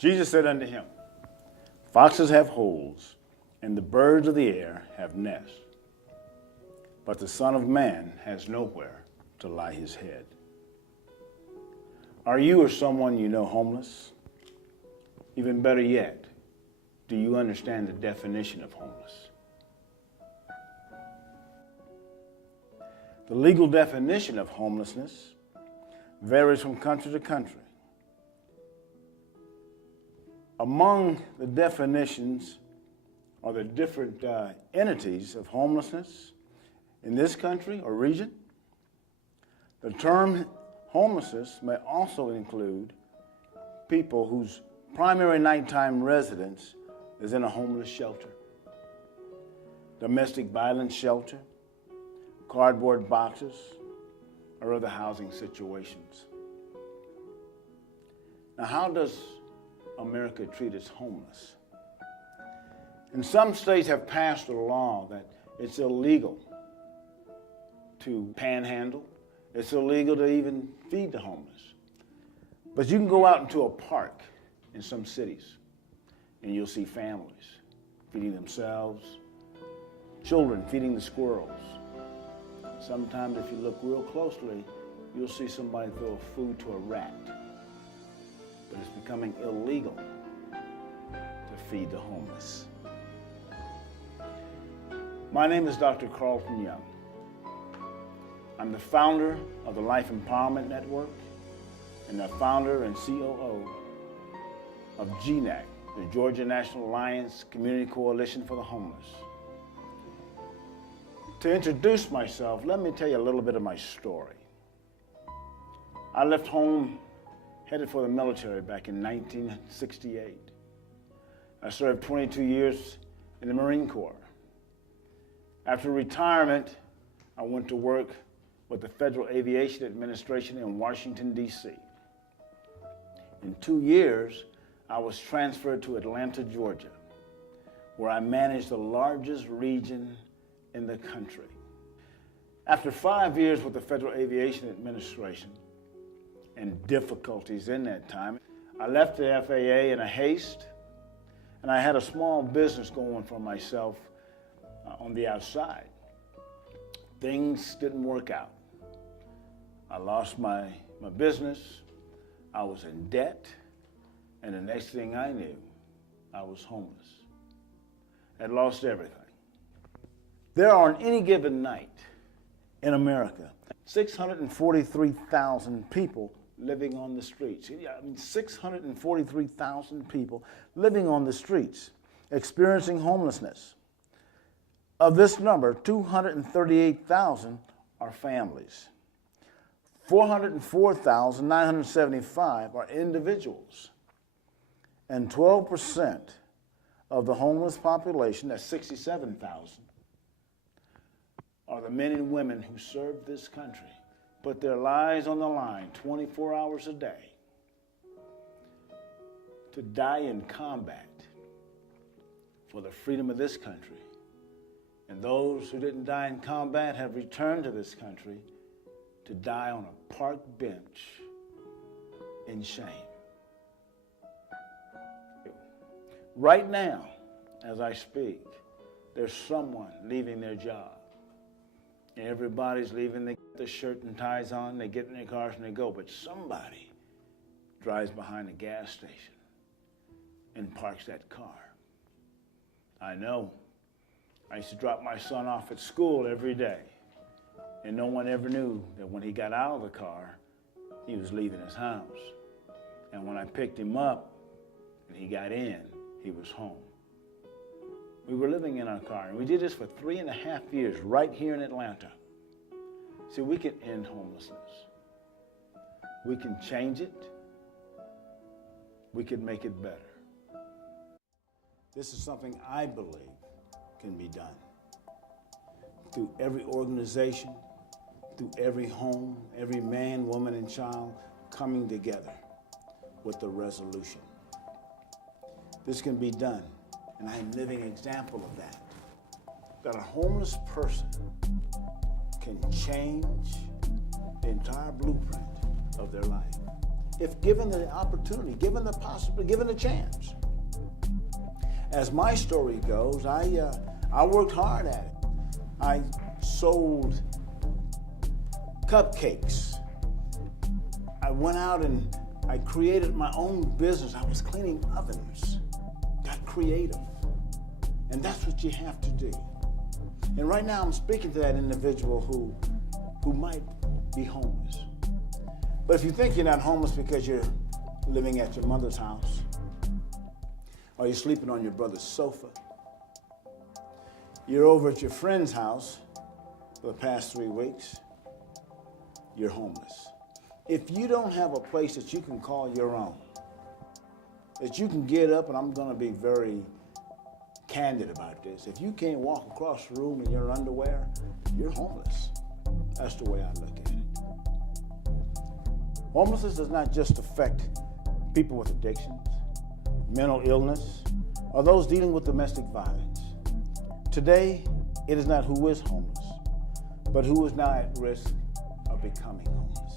Jesus said unto him, Foxes have holes, and the birds of the air have nests, but the Son of Man has nowhere to lie his head. Are you or someone you know homeless? Even better yet, do you understand the definition of homeless? The legal definition of homelessness varies from country to country. Among the definitions are the different entities of homelessness in this country or region. The term homelessness may also include people whose primary nighttime residence is in a homeless shelter, domestic violence shelter, cardboard boxes, or other housing situations. Now, how does America treat its homeless? And some states have passed a law that it's illegal to panhandle. It's illegal to even feed the homeless. But you can go out into a park in some cities and you'll see families feeding themselves, children feeding the squirrels. Sometimes if you look real closely, you'll see somebody throw food to a rat. But it's becoming illegal to feed the homeless. My name is Dr. Carlton Young. I'm the founder of the Life Empowerment Network and the founder and COO of GNAC, the Georgia National Alliance Community Coalition for the Homeless. To introduce myself, let me tell you a little bit of my story. I left home, headed for the military back in 1968. I served 22 years in the Marine Corps. After retirement, I went to work with the Federal Aviation Administration in Washington, D.C. In 2 years, I was transferred to Atlanta, Georgia, where I managed the largest region in the country. After 5 years with the Federal Aviation Administration and difficulties in that time, I left the FAA in a haste, and I had a small business going for myself on the outside. Things didn't work out. I lost my business, I was in debt, and the next thing I knew, I was homeless. I'd lost everything. There are on any given night in America, 643,000 people living on the streets. 643,000 people living on the streets, experiencing homelessness. Of this number, 238,000 are families. 404,975 are individuals. And 12% of the homeless population, that's 67,000, are the men and women who serve this country, put their lives on the line 24 hours a day to die in combat for the freedom of this country. And those who didn't die in combat have returned to this country to die on a park bench in shame. Right now, as I speak, there's someone leaving their job. Everybody's leaving, they get their shirt and ties on, they get in their cars and they go, but somebody drives behind a gas station and parks that car. I know. I used to drop my son off at school every day, and no one ever knew that when he got out of the car, he was leaving his house. And when I picked him up and he got in, he was home. We were living in our car, and we did this for 3.5 years right here in Atlanta. See, we can end homelessness. We can change it. We can make it better. This is something I believe can be done through every organization, through every home, every man, woman, and child coming together with a resolution. This can be done, and I am a living example of that. That a homeless person can change the entire blueprint of their life. if given the opportunity, given the possibility, given the chance. As my story goes, I worked hard at it. I sold cupcakes. I went out and I created my own business. I was cleaning ovens, got creative. And that's what you have to do. And right now I'm speaking to that individual who might be homeless. But if you think you're not homeless because you're living at your mother's house, or you're sleeping on your brother's sofa, you're over at your friend's house for the past 3 weeks, you're homeless. If you don't have a place that you can call your own, that you can get up, and I'm going to be very candid about this, if you can't walk across the room in your underwear, you're homeless. That's the way I look at it. Homelessness does not just affect people with addictions, mental illness, or those dealing with domestic violence. Today, it is not who is homeless, but who is now at risk of becoming homeless.